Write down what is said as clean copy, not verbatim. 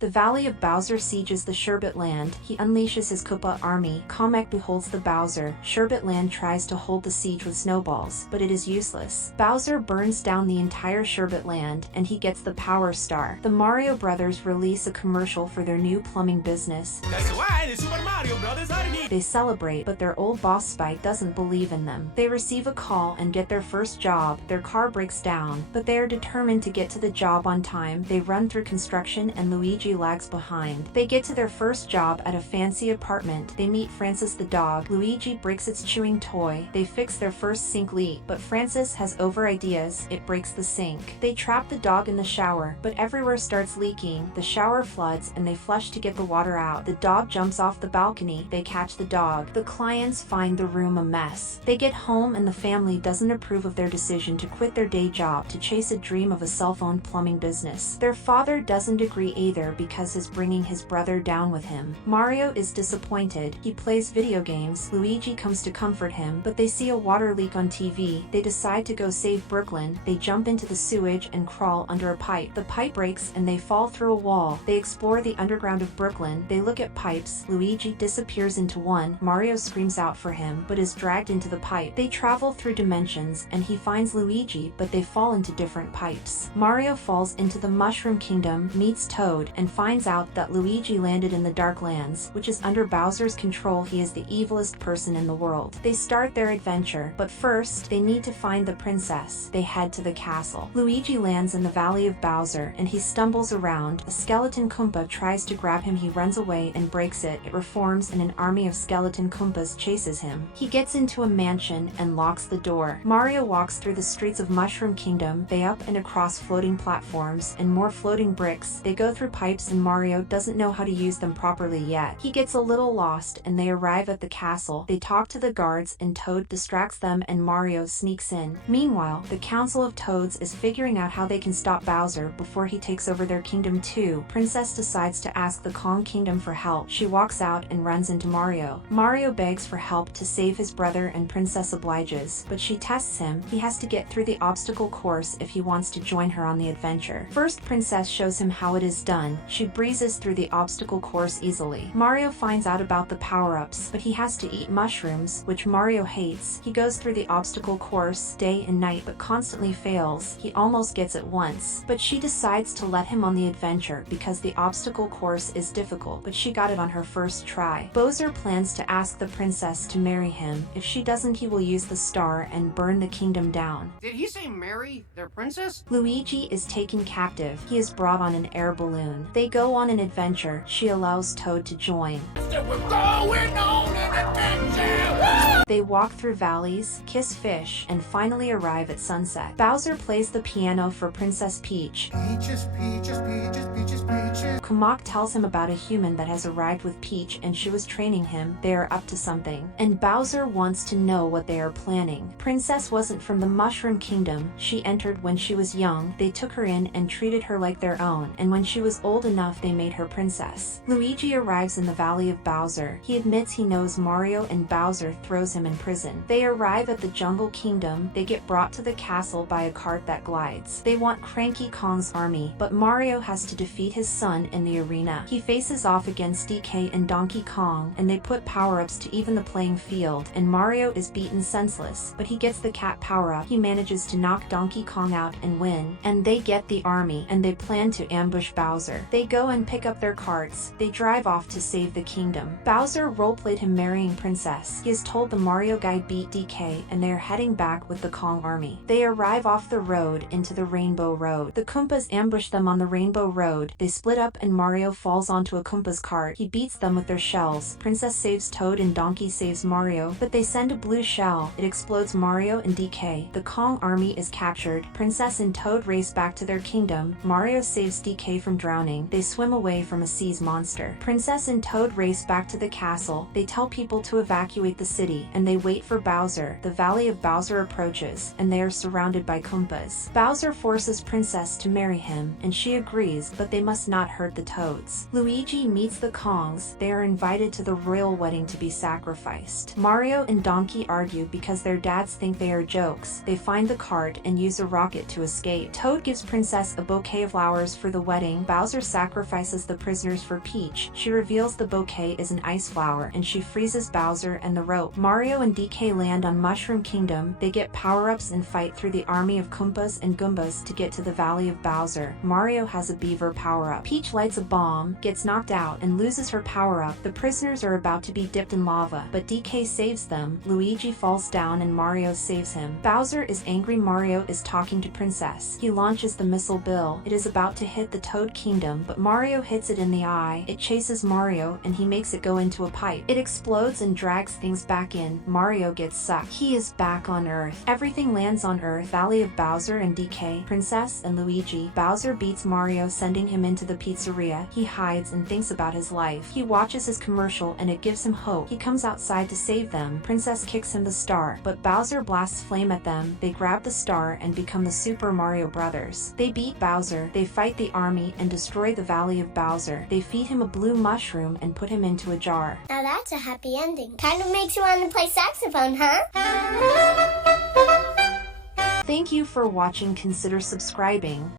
The Valley of Bowser sieges the Sherbet Land. He unleashes his Koopa army. Kamek beholds the Bowser. Sherbet Land tries to hold the siege with snowballs, but it is useless. Bowser burns down the entire Sherbet Land, and he gets the Power Star. The Mario Brothers release a commercial for their new plumbing business. That's why the Super Mario Brothers are needed. They celebrate, but their old boss Spike doesn't believe in them. They receive a call and get their first job. Their car breaks down, but they are determined to get to the job on time. They run through construction and Luigi lags behind. They get to their first job at a fancy apartment. They meet Francis the dog. Luigi breaks its chewing toy. They fix their first sink leak, but Francis has over ideas. It breaks the sink. They trap the dog in the shower, but everywhere starts leaking. The shower floods and they flush to get the water out. The dog jumps off the balcony. They catch the dog. The clients find the room a mess. They get home and the family doesn't approve of their decision to quit their day job to chase a dream of a self-owned plumbing business. Their father doesn't agree either because he's bringing his brother down with him. Mario is disappointed. He plays video games. Luigi comes to comfort him, but they see a water leak on TV. They decide to go save Brooklyn. They jump into the sewage and crawl under a pipe. The pipe breaks and they fall through a wall. They explore the underground of Brooklyn. They look at pipes. Luigi disappears into one. Mario screams out for him, but is dragged into the pipe. They travel through dimensions and he finds Luigi, but they fall into different pipes. Mario falls into the Mushroom Kingdom, meets Toad, and finds out that Luigi landed in the Dark Lands, which is under Bowser's control. He is the evilest person in the world. They start their adventure, but first, they need to find the princess. They head to the castle. Luigi lands in the Valley of Bowser, and he stumbles around. A skeleton Koopa tries to grab him. He runs away and breaks it. It reforms and an army of skeleton Koopas chases him. He gets into a mansion and locks the door. Mario walks through the streets of Mushroom Kingdom. They up and across floating platforms and more floating bricks. They go through pipes and Mario doesn't know how to use them properly yet. He gets a little lost and they arrive at the castle. They talk to the guards and Toad distracts them and Mario sneaks in. Meanwhile, the Council of Toads is figuring out how they can stop Bowser before he takes over their kingdom too. Princess decides to ask the Kong Kingdom for help. She walks out and runs into Mario. Mario begs for help to save his brother and Princess obliges, but she tests him. He has to get through the obstacle course if he wants to join her on the adventure. First, Princess shows him how it is done. She breezes through the obstacle course easily. Mario finds out about the power-ups, but he has to eat mushrooms, which Mario hates. He goes through the obstacle course day and night but constantly fails. He almost gets it once, but she decides to let him on the adventure because the obstacle course is difficult, but she got it on her first try. Bowser plans to ask the princess to marry him. If she doesn't, he will use the star and burn the kingdom down. Did he say marry their princess? Luigi is taken captive. He is brought on an air balloon. They go on an adventure. She allows Toad to join. So we're going on an adventure! They walk through valleys, kiss fish, and finally arrive at sunset. Bowser plays the piano for Princess Peach. Peaches, peaches, peaches, peaches, peaches. Kamek tells him about a human that has arrived with Peach and she was training him. They are up to something. And Bowser wants to know what they are planning. Princess wasn't from the Mushroom Kingdom. She entered when she was young. They took her in and treated her like their own. And when she was old enough, they made her princess. Luigi arrives in the Valley of Bowser. He admits he knows Mario and Bowser throws him in prison. They arrive at the Jungle Kingdom. They get brought to the castle by a cart that glides. They want Cranky Kong's army, but Mario has to defeat his son in the arena. He faces off against DK and Donkey Kong, and they put power-ups to even the playing field, and Mario is beaten senseless, but he gets the cat power-up. He manages to knock Donkey Kong out and win, and they get the army, and they plan to ambush Bowser. They go and pick up their carts. They drive off to save the kingdom. Bowser roleplayed him marrying Princess. He is told the Mario guy beat DK, and they are heading back with the Kong army. They arrive off the road into the Rainbow Road. The Koopas ambush them on the Rainbow Road. They split up and Mario falls onto a Koopa's cart. He beats them with their shells. Princess saves Toad and Donkey saves Mario, but they send a blue shell. It explodes Mario and DK. The Kong army is captured. Princess and Toad race back to their kingdom. Mario saves DK from drowning. They swim away from a sea's monster. Princess and Toad race back to the castle. They tell people to evacuate the city, and they wait for Bowser. The Valley of Bowser approaches, and they are surrounded by Koopas. Bowser forces Princess to marry him, and she agrees, but they must not hurt the the Toads. Luigi meets the Kongs. They are invited to the royal wedding to be sacrificed. Mario and Donkey argue because their dads think they are jokes. They find the cart and use a rocket to escape. Toad gives Princess a bouquet of flowers for the wedding. Bowser sacrifices the prisoners for Peach. She reveals the bouquet is an ice flower, and she freezes Bowser and the rope. Mario and DK land on Mushroom Kingdom. They get power-ups and fight through the army of Koopas and Goombas to get to the Valley of Bowser. Mario has a beaver power-up. Peach lights a bomb, gets knocked out, and loses her power-up. The prisoners are about to be dipped in lava, but DK saves them. Luigi falls down and Mario saves him. Bowser is angry. Mario is talking to Princess. He launches the missile Bill. It is about to hit the Toad Kingdom, but Mario hits it in the eye. It chases Mario, and he makes it go into a pipe. It explodes and drags things back in. Mario gets sucked. He is back on Earth. Everything lands on Earth. Valley of Bowser and DK, Princess and Luigi. Bowser beats Mario, sending him into the pizzeria. He hides and thinks about his life. He watches his commercial and it gives him hope. He comes outside to save them. Princess kicks him the star, but Bowser blasts flame at them. They grab the star and become the Super Mario Brothers. They beat Bowser. They fight the army and destroy the Valley of Bowser. They feed him a blue mushroom and put him into a jar. Now that's a happy ending. Kind of makes you want to play saxophone, huh? Thank you for watching. Consider subscribing.